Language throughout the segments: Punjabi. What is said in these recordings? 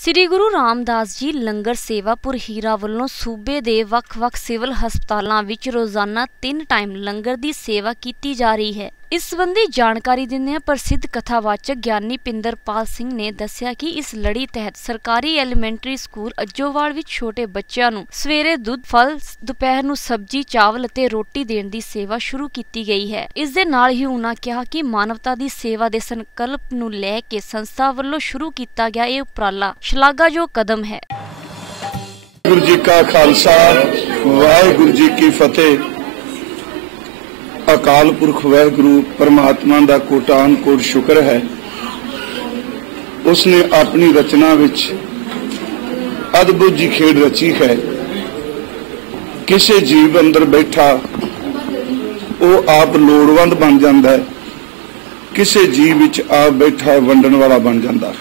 ਸ੍ਰੀ ਗੁਰੂ ਰਾਮਦਾਸ ਜੀ ਲੰਗਰ ਸੇਵਾਪੁਰ ਹੀਰਾ ਵੱਲੋਂ ਸੂਬੇ ਦੇ ਵੱਖ-ਵੱਖ ਸਿਵਲ ਹਸਪਤਾਲਾਂ ਵਿੱਚ ਰੋਜ਼ਾਨਾ 3 ਟਾਈਮ ਲੰਗਰ ਦੀ ਸੇਵਾ ਕੀਤੀ ਜਾ ਰਹੀ ਹੈ। ਇਸ ਸੰਬੰਧੀ ਜਾਣਕਾਰੀ ਦਿੰਦਿਆਂ ਪ੍ਰਸਿੱਧ ਕਥਾਵਾਚਕ ਗਿਆਨੀ ਪਿੰਦਰਪਾਲ ਸਿੰਘ ਨੇ ਦੱਸਿਆ ਕਿ ਇਸ ਲੜੀ ਤਹਿਤ ਸਰਕਾਰੀ ਐਲੀਮੈਂਟਰੀ ਸਕੂਲ ਅੱਜੋਵਾਲ ਵਿੱਚ ਛੋਟੇ ਬੱਚਿਆਂ ਨੂੰ ਸਵੇਰੇ ਦੁੱਧ, ਫਲ ਦੁਪਹਿਰ ਨੂੰ ਸਬਜ਼ੀ, ਚਾਵਲ ਅਤੇ ਰੋਟੀ ਦੇਣ ਦੀ ਸੇਵਾ ਸ਼ੁਰੂ ਕੀਤੀ ਗਈ ਹੈ। ਇਸ ਦੇ ਨਾਲ ਹੀ ਉਹਨਾਂ ਕਿਹਾ ਕਿ ਮਾਨਵਤਾ ਦੀ ਸੇਵਾ ਦੇ ਸੰਕਲਪ ਨੂੰ ਲੈ ਕੇ ਸੰਸਥਾ ਵੱਲੋਂ ਸ਼ੁਰੂ ਕੀਤਾ ਗਿਆ ਇਹ ਉਪਰਾਲਾ ਸ਼ਲਾਘਾਯੋਗ ਕਦਮ ਹੈ। ਵਾਹਿਗੁਰੂ ਜੀ ਕਾ ਖਾਲਸਾ, ਵਾਹਿਗੁਰੂ ਜੀ ਕੀ ਫਤਿਹ। ਅਕਾਲ ਪੁਰਖ ਵਾਹਿਗੁਰੂ ਪਰਮਾਤਮਾ ਦਾ ਕੋਟਾਨ ਕੋਟ ਸ਼ੁਕਰ ਹੈ। ਉਸ ਨੇ ਆਪਣੀ ਰਚਨਾ ਵਿੱਚ ਅਦਭੁਤ ਜੀ ਖੇਡ ਰਚੀ ਹੈ। ਕਿਸੇ ਜੀਵ ਅੰਦਰ ਬੈਠਾ ਉਹ ਆਪ ਲੋੜਵੰਦ ਬਣ ਜਾਂਦਾ ਹੈ। ਕਿਸੇ ਜੀਵ ਵਿੱਚ ਆਪ ਬੈਠਾ ਵੰਡਣ ਵਾਲਾ ਬਣ ਜਾਂਦਾ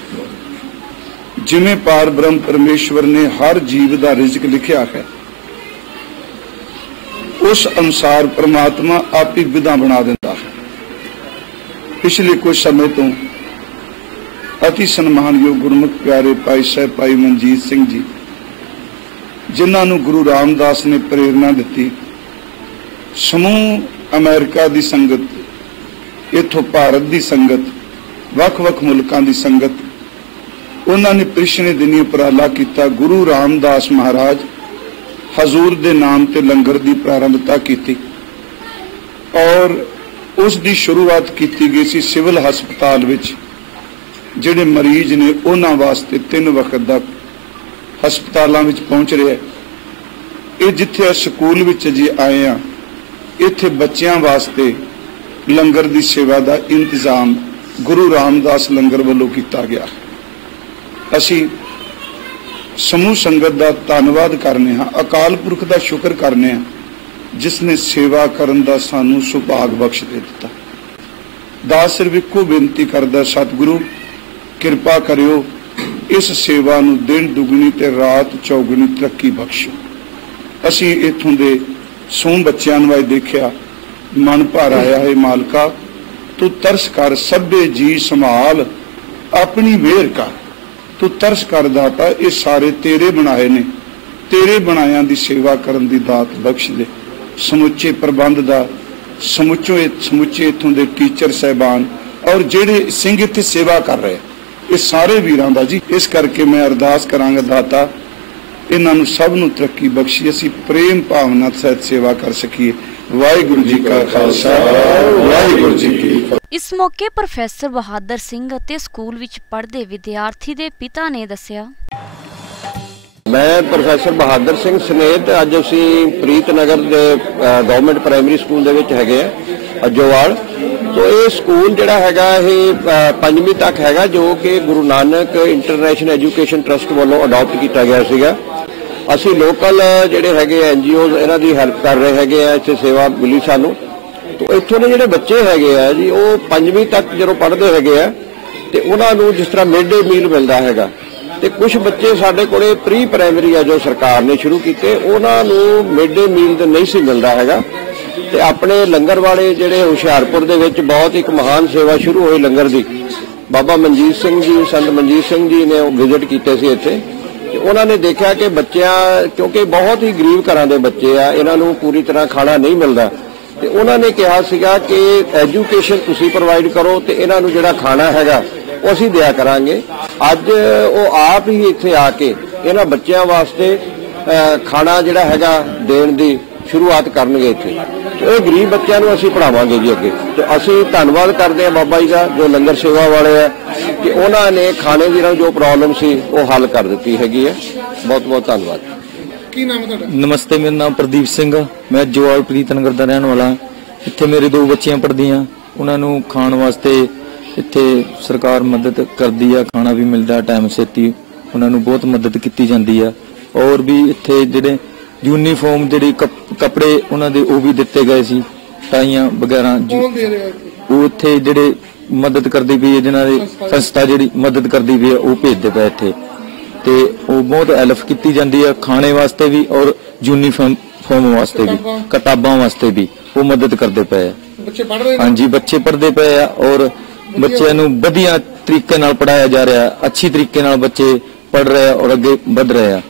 ਜਿਵੇਂ ਪਾਰ ਬ੍ਰਹਮ ਪਰਮੇਸ਼ਵਰ ਨੇ ਹਰ ਜੀਵ ਦਾ ਰਿਜ਼ਕ ਲਿਖਿਆ ਹੈ। ਉਸ ਅਨੁਸਾਰ ਪ੍ਰਮਾਤਮਾ ਆਪ ਹੀ ਵਿਧਾ ਬਣਾ ਦਿੰਦਾ ਹੈ। ਪਿਛਲੇ ਕੁਝ ਸਮੇਂ ਤੋਂ ਅਤੀ ਸਨਮਾਨਯੋਗ ਗੁਰਮੁਖ ਪਿਆਰੇ ਭਾਈ ਸਾਹਿਬ ਭਾਈ ਮਨਜੀਤ ਸਿੰਘ ਜੀ, ਜਿਨ੍ਹਾਂ ਨੂੰ ਗੁਰੂ ਰਾਮਦਾਸ ਨੇ ਪ੍ਰੇਰਣਾ ਦਿੱਤੀ, ਸਮੂਹ ਅਮਰੀਕਾ ਦੀ ਸੰਗਤ, ਇਥੋਂ ਭਾਰਤ ਦੀ ਸੰਗਤ ਵੱਖ-ਵੱਖ ਮੁਲਕਾਂ ਦੀ ਸੰਗਤ, ਉਹਨਾਂ ਨੇ ਪਿਛਲੇ ਦਿਨੀ ਉਪਰਾਲਾ ਕੀਤਾ ਗੁਰੂ ਰਾਮਦਾਸ ਮਹਾਰਾਜ ਹਜ਼ੂਰ ਦੇ ਨਾਮ ਤੇ ਲੰਗਰ ਦੀ ਪ੍ਰਾਰੰਭਤਾ ਕੀਤੀ ਔਰ ਉਸ ਦੀ ਸ਼ੁਰੂਆਤ ਕੀਤੀ ਗਈ ਸੀ ਸਿਵਲ ਹਸਪਤਾਲ ਵਿੱਚ, ਜਿਹੜੇ ਮਰੀਜ਼ ਨੇ ਉਹਨਾਂ ਵਾਸਤੇ ਤਿੰਨ ਵਕਤ ਦਾ ਹਸਪਤਾਲਾਂ ਵਿੱਚ ਪਹੁੰਚ ਰਿਹਾ ਇਹ ਜਿੱਥੇ ਸਕੂਲ ਵਿੱਚ ਜੀ ਆਏ ਆ ਇੱਥੇ ਬੱਚਿਆਂ ਵਾਸਤੇ ਲੰਗਰ ਦੀ ਸੇਵਾ ਦਾ ਇੰਤਜ਼ਾਮ ਗੁਰੂ ਰਾਮਦਾਸ ਲੰਗਰ ਵੱਲੋਂ ਕੀਤਾ ਗਿਆ। ਅਸੀਂ ਸਮੂਹ ਸੰਗਤ ਦਾ ਧੰਨਵਾਦ ਕਰਨੇ ਹਾਂ, ਅਕਾਲ ਪੁਰਖ ਦਾ ਸ਼ੁਕਰ ਕਰਨੇ ਹਾਂ ਜਿਸ ਨੇ ਸੇਵਾ ਕਰਨ ਦਾ ਸਾਨੂੰ ਸੁਭਾਗ ਬਖਸ਼ ਦੇ ਦਿੱਤਾ। ਦਾਸ ਸਿਰਫ ਇੱਕੋ ਬੇਨਤੀ ਕਰਦਾ, ਸਤਿਗੁਰੂ, ਕਿਰਪਾ ਕਰਿਓ, ਇਸ ਸੇਵਾ ਨੂੰ ਦਿਨ ਦੁਗਣੀ ਤੇ ਰਾਤ ਚੌਗਣੀ ਤਰੱਕੀ ਬਖਸ਼ੋ। ਅਸੀਂ ਇਥੋਂ ਦੇ ਸੋਮ ਬੱਚਿਆਂ ਨੂੰ ਅੱਜ ਦੇਖਿਆ, ਮਨ ਭਰ ਆਇਆ ਹੈ ਮਾਲਕਾ, ਤੂੰ ਤਰਸ ਕਰ, ਸਭੇ ਜੀ ਸੰਭਾਲ, ਆਪਣੀ ਮਿਹਰ ਕਰ। ਤੂੰ ਤਰਸ ਕਰ ਦਾਤਾ ਇਹ ਸਾਰੇ ਤੇਰੇ ਬਣਾਏ ਨੇ। ਤੇਰੇ ਬਣਾਇਆਂ ਦੀ ਸੇਵਾ ਕਰਨ ਦੀ ਦਾਤ ਬਖਸ਼ ਦੇ। ਸਮੁੱਚੇ ਪ੍ਰਬੰਧ ਦਾ, ਸਮੁੱਚੋ ਸਮੁੱਚੇ ਇਥੋਂ ਦੇ ਟੀਚਰ ਸਹਿਬਾਨ ਔਰ ਜਿਹੜੇ ਸਿੰਘ ਇੱਥੇ ਸੇਵਾ ਕਰ ਰਹੇ। ਇਹ ਸਾਰੇ ਵੀਰਾਂ ਦਾ ਜੀ। ਇਸ ਕਰਕੇ ਮੈਂ ਅਰਦਾਸ ਕਰਾਂਗਾ ਦਾਤਾ ਇਹਨਾਂ ਨੂੰ ਸਭ ਨੂੰ ਤਰੱਕੀ ਬਖਸ਼ੀ ਅਸੀਂ ਪ੍ਰੇਮ ਭਾਵਨਾ ਸਹਿਤ ਸੇਵਾ ਕਰ ਸਕੀਏ। ਵਾਹਿਗੁਰੂ ਜੀ ਕਾ ਖਾਲਸਾ ਵਾਹਿਗੁਰੂ ਜੀ ਕੀ ਫਤਿਹ। ਇਸ ਮੌਕੇ ਪ੍ਰੋਫੈਸਰ ਬਹਾਦਰ ਸਿੰਘ ਅਤੇ ਸਕੂਲ ਵਿੱਚ ਪੜ੍ਹਦੇ ਵਿਦਿਆਰਥੀ ਦੇ ਪਿਤਾ ਨੇ ਦੱਸਿਆ। ਮੈਂ ਪ੍ਰੋਫੈਸਰ ਬਹਾਦਰ ਸਿੰਘ ਸਨੇਤ ਅੱਜ ਅਸੀਂ ਪ੍ਰੀਤ ਨਗਰ ਦੇ ਗਵਰਨਮੈਂਟ ਪ੍ਰਾਇਮਰੀ ਸਕੂਲ ਦੇ ਵਿੱਚ ਹੈਗੇ ਆ ਅਜੋਵਾਲ। ਤੋਂ ਇਹ ਸਕੂਲ ਜਿਹੜਾ ਹੈਗਾ ਇਹ ਪੰਜਵੀਂ ਤੱਕ ਹੈਗਾ ਜੋ ਕਿ Guru Nanak international education trust ਵੱਲੋਂ ਅਡਾਪਟ ਕੀਤਾ ਗਿਆ ਸੀਗਾ। ਅਸੀਂ ਲੋਕਲ ਜਿਹੜੇ ਹੈਗੇ ਐਨਜੀਓਜ਼ ਇਹਨਾਂ ਦੀ ਹੈਲਪ ਕਰ ਰਹੇ ਹੈਗੇ ਆ, ਇੱਥੇ ਸੇਵਾ ਮਿਲੀ ਸਾਨੂੰ। ਤੋਂ ਇੱਥੋਂ ਦੇ ਜਿਹੜੇ ਬੱਚੇ ਹੈਗੇ ਆ ਜੀ, ਉਹ ਪੰਜਵੀਂ ਤੱਕ ਜਦੋਂ ਪੜ੍ਹਦੇ ਹੈਗੇ ਆ, ਤੇ ਉਹਨਾਂ ਨੂੰ ਜਿਸ ਤਰ੍ਹਾਂ ਮਿਡ ਡੇ ਮੀਲ ਮਿਲਦਾ ਹੈਗਾ, ਤੇ ਕੁਝ ਬੱਚੇ ਸਾਡੇ ਕੋਲੇ ਪ੍ਰੀ ਪ੍ਰਾਇਮਰੀ ਆ ਜੋ ਸਰਕਾਰ ਨੇ ਸ਼ੁਰੂ ਕੀਤੇ, ਉਹਨਾਂ ਨੂੰ ਮਿਡ ਡੇ ਮੀਲ ਤੇ ਨਹੀਂ ਸੀ ਮਿਲਦਾ ਹੈਗਾ। ਤੇ ਆਪਣੇ ਲੰਗਰ ਵਾਲੇ ਜਿਹੜੇ ਹੁਸ਼ਿਆਰਪੁਰ ਦੇ ਵਿੱਚ ਬਹੁਤ ਇੱਕ ਮਹਾਨ ਸੇਵਾ ਸ਼ੁਰੂ ਹੋਈ ਲੰਗਰ ਦੀ। ਬਾਬਾ ਮਨਜੀਤ ਸਿੰਘ ਜੀ, ਸੰਤ ਮਨਜੀਤ ਸਿੰਘ ਜੀ ਨੇ ਵਿਜ਼ਿਟ ਕੀਤੇ ਸੀ ਇੱਥੇ। ਉਹਨਾਂ ਨੇ ਦੇਖਿਆ ਕਿ ਬੱਚਿਆਂ, ਕਿਉਂਕਿ ਬਹੁਤ ਹੀ ਗਰੀਬ ਘਰਾਂ ਦੇ ਬੱਚੇ ਆ, ਇਹਨਾਂ ਨੂੰ ਪੂਰੀ ਤਰ੍ਹਾਂ ਖਾਣਾ ਨਹੀਂ ਮਿਲਦਾ। ਤੇ ਉਹਨਾਂ ਨੇ ਕਿਹਾ ਸੀਗਾ ਕਿ ਐਜੂਕੇਸ਼ਨ ਤੁਸੀਂ ਪ੍ਰੋਵਾਈਡ ਕਰੋ ਤੇ ਇਹਨਾਂ ਨੂੰ ਜਿਹੜਾ ਖਾਣਾ ਹੈਗਾ, ਉਹ ਅਸੀਂ ਦਿਆ ਕਰਾਂਗੇ। ਅੱਜ ਉਹ ਆਪ ਹੀ ਇੱਥੇ ਆ ਕੇ ਇਹਨਾਂ ਬੱਚਿਆਂ ਵਾਸਤੇ ਖਾਣਾ ਜਿਹੜਾ ਹੈਗਾ ਦੇਣ ਦੀ ਸ਼ੁਰੂਆਤ ਕਰਨਗੇ ਇੱਥੇ। ਇਹ ਗਰੀਬ ਬੱਚਿਆਂ ਨੂੰ ਅਸੀਂ ਪੜਾਵਾਂਗੇ ਜੀ ਅੱਗੇ। ਤੇ ਅਸੀਂ ਧੰਨਵਾਦ ਕਰਦੇ ਹਾਂ ਬਾਬਾ ਜੀ ਦਾ ਜੋ ਲੰਗਰ ਸੇਵਾ ਵਾਲੇ ਆ ਕਿ ਉਹਨਾਂ ਨੇ ਖਾਣੇ ਦੀ ਜੋ ਪ੍ਰੋਬਲਮ ਸੀ ਉਹ ਹੱਲ ਕਰ ਦਿੱਤੀ ਹੈਗੀ ਹੈ। ਬਹੁਤ ਬਹੁਤ ਧੰਨਵਾਦ। ਕੀ ਨਾਮ ਹੈ ਤੁਹਾਡਾ? ਨਮਸਤੇ ਮੇਰਾ ਨਾਮ ਪ੍ਰਦੀਪ ਸਿੰਘ ਆ। ਮੈਂ ਜਵਾਲ ਪ੍ਰੀਤਨਗਰ ਦਾ ਰਹਿਣ ਵਾਲਾ ਇੱਥੇ ਮੇਰੇ ਦੋ ਬੱਚੀਆਂ ਪੜ੍ਹਦੀਆਂ। ਉਹਨਾਂ ਨੂੰ ਖਾਣ ਵਾਸਤੇ ਇੱਥੇ ਸਰਕਾਰ ਮਦਦ ਕਰਦੀ ਆ। ਖਾਣਾ ਵੀ ਮਿਲਦਾ ਟਾਈਮ ਸਿੱਤੀ ਉਹਨਾਂ ਨੂੰ ਬਹੁਤ ਮਦਦ ਕੀਤੀ ਜਾਂਦੀ ਆ। ਔਰ ਵੀ ਇੱਥੇ ਜਿਹੜੇ ਯੂਨੀਫਾਰਮ ਜਿਹੜੇ ਕੱਪੜੇ ਉਹਨਾਂ ਦੇ ਉਹ ਵੀ ਦਿੱਤੇ ਗਏ ਸੀ ਟਾਈਆਂ ਵਗੈਰਾ ਉਹ ਇੱਥੇ ਜਿਹੜੇ ਮਦਦ ਕਰਦੀ ਪਈ ਹੈ ਜਿਨ੍ਹਾਂ ਦੀ ਸੰਸਥਾ ਜਿਹੜੀ। ਮਦਦ ਕਰਦੀ ਪਈ ਹੈ ਉਹ ਭੇਜਦੇ ਪਏ ਇੱਥੇ। ਤੇ ਉਹ ਬਹੁਤ ਹੈਲਪ ਕੀਤੀ ਜਾਂਦੀ ਹੈ ਖਾਣੇ ਵਾਸਤੇ ਵੀ ਔਰ ਯੂਨੀਫਾਰਮ ਫਾਰਮ ਵਾਸਤੇ ਵੀ ਕਿਤਾਬਾਂ। ਵਾਸਤੇ ਵੀ ਉਹ ਮਦਦ ਕਰਦੇ ਪਏ ਆ ਬੱਚੇ ਰਹੇ ਹਾਂਜੀ ਬੱਚੇ ਪੜ੍ਹਦੇ ਪਏ ਆ ਔਰ ਬੱਚਿਆਂ ਨੂੰ ਵਧੀਆ ਤਰੀਕੇ ਨਾਲ ਪੜਾਇਆ ਜਾ ਰਿਹਾ ਅੱਛੀ ਤਰੀਕੇ ਨਾਲ ਬੱਚੇ ਪੜ ਰਹੇ ਆ ਔਰ ਅੱਗੇ ਵਧ ਰਹੇ ਆ।